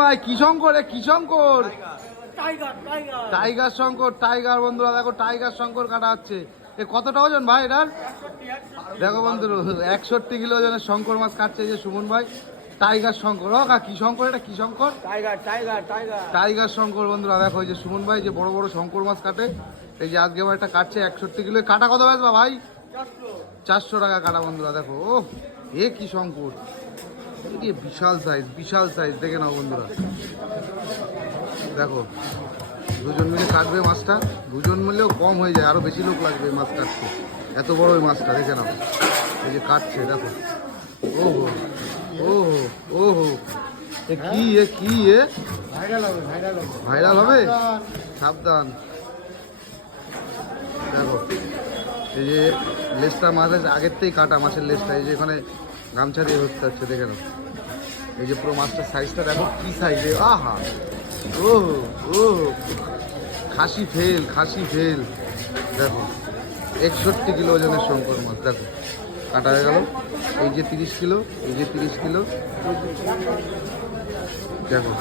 ভাই কি শঙ্কর এ কি শঙ্কর? টাইগার শঙ্কর টাইগার বন্ধুরা দেখো টাইগার শঙ্কর কাটা হচ্ছে। এ কতটা ওজন ভাই এটার? দেখো বন্ধুরা একষট্টি কিলো ওজনের শঙ্কর মাছ কাটছে যে সুমন ভাই। টাইগার শঙ্কর ও কা কি শঙ্কর এটা কি Shankar? Tiger tiger tiger tiger Shankar বন্ধুরা দেখো এই যে সুমন ভাই যে বড় বড় শঙ্কর মাছ কাটে। এই যে আজকে আবার একটা কাটছে একষট্টি কিলো। কাটা কত বেচবা ভাই? চারশো। টাকা কাটা বন্ধুরা দেখো ও এ কি শঙ্কর। এ বিশাল সাইজ বিশাল সাইজ দেখে নাও বন্ধুরা। দেখো দুজন মিলে কাটবে মাছটা দুজন মিলেও কম হয়ে যায় আরও বেশি লোক লাগবে মাছ কাটতে। এত বড় ওই মাছটা দেখে নাও। এই যে কাটছে দেখো। ওহো ওহো ওহো। এ কি এ কি এ? ভাইরাল হবে ভাইরাল হবে। সাবধান। দেখো এই যে লেজটা মাছের আগের থেকেই কাটা মাছের লেজটা। এই যে এখানে গামছা দিয়ে ধরতে হচ্ছে, দেখে নাও। এই যে পুরো মাছটার সাইজটা দেখো, কি সাইজে আহা! ও ও, খাসি ফেল খাসি ফেল। দেখো, একষট্টি কিলো ওজনের শঙ্কর মাছ, দেখো। কাটা হয়ে গেল। এই যে তিরিশ কিলো, এই যে তিরিশ কিলো। দেখো,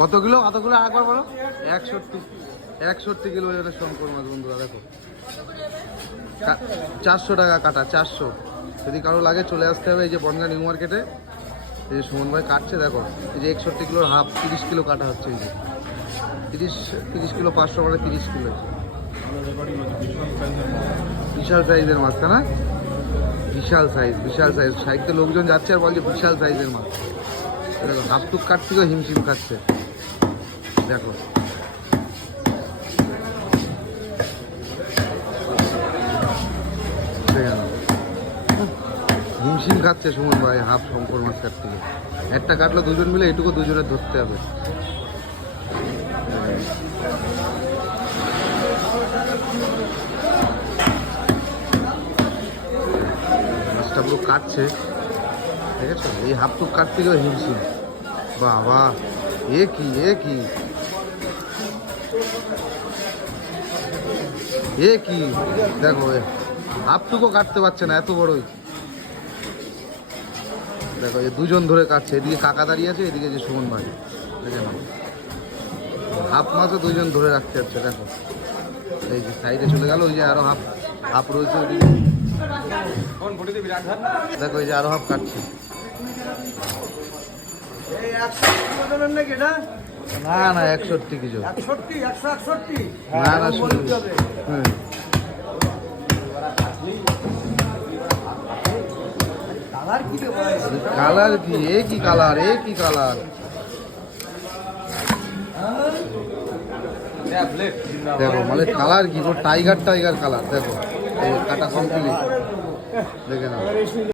কত কিলো? কত কিলো একবার বলো। একষট্টি একষট্টি কিলো ওজনের শঙ্কর মাছ, বন্ধুরা, দেখো। চারশো টাকা কাটা, চারশো। যদি কারও লাগে চলে আসতে হবে এই যে বনগা নিউ মার্কেটে। এই যে সুমন ভাই কাটছে, দেখো, এই যে একষট্টি কিলোর হাফ, তিরিশ কিলো কাটা হচ্ছে এই যে। তিরিশ তিরিশ কিলো পাঁচশো মানে তিরিশ কিলো। বিশাল সাইজের মাছ না? বিশাল সাইজ বিশাল সাইজ। সাইডতে লোকজন যাচ্ছে আর বলছে বিশাল সাইজের মাছ। দেখো, হাফ টুক কাটতেও হিমশিম খাচ্ছে। দেখো নাও। হিমশিম খাচ্ছে সুমন ভাই, হাফ শঙ্কর মাছ গিয়ে। একটা কাটলো দুজন মিলে, এটুকু দুজনে ধরতে হবে। মাছটা পুরো কাটছে। ঠিক আছে? এই হাফ টুক কাটতে গেলে হিমশিম। বাবা, এ কি এ কি? এ কি? দেখো হাফটুকু কাটতে পারছে না, এত বড়ই। দেখো, এই দুজন ধরে কাটছে। এদিকে কাকা দাঁড়িয়ে আছে, এদিকে যে সুমন ভাই। দেখে নাও। হাফ মাছও দুজন ধরে রাখতে হচ্ছে, দেখো। এই যে সাইডে চলে গেল, ওই যে আরও হাফ হাফ রয়েছে দেখো, এই যে আরও হাফ কাটছে। না না, একষট্টি কিছু। না না হুম। কালার কি? এ কি কালার? এ কি কালার? দেখো মানে কালার কি? টাইগার টাইগার কালার, দেখো। কাটা কমপ্লিট দেখে নাও।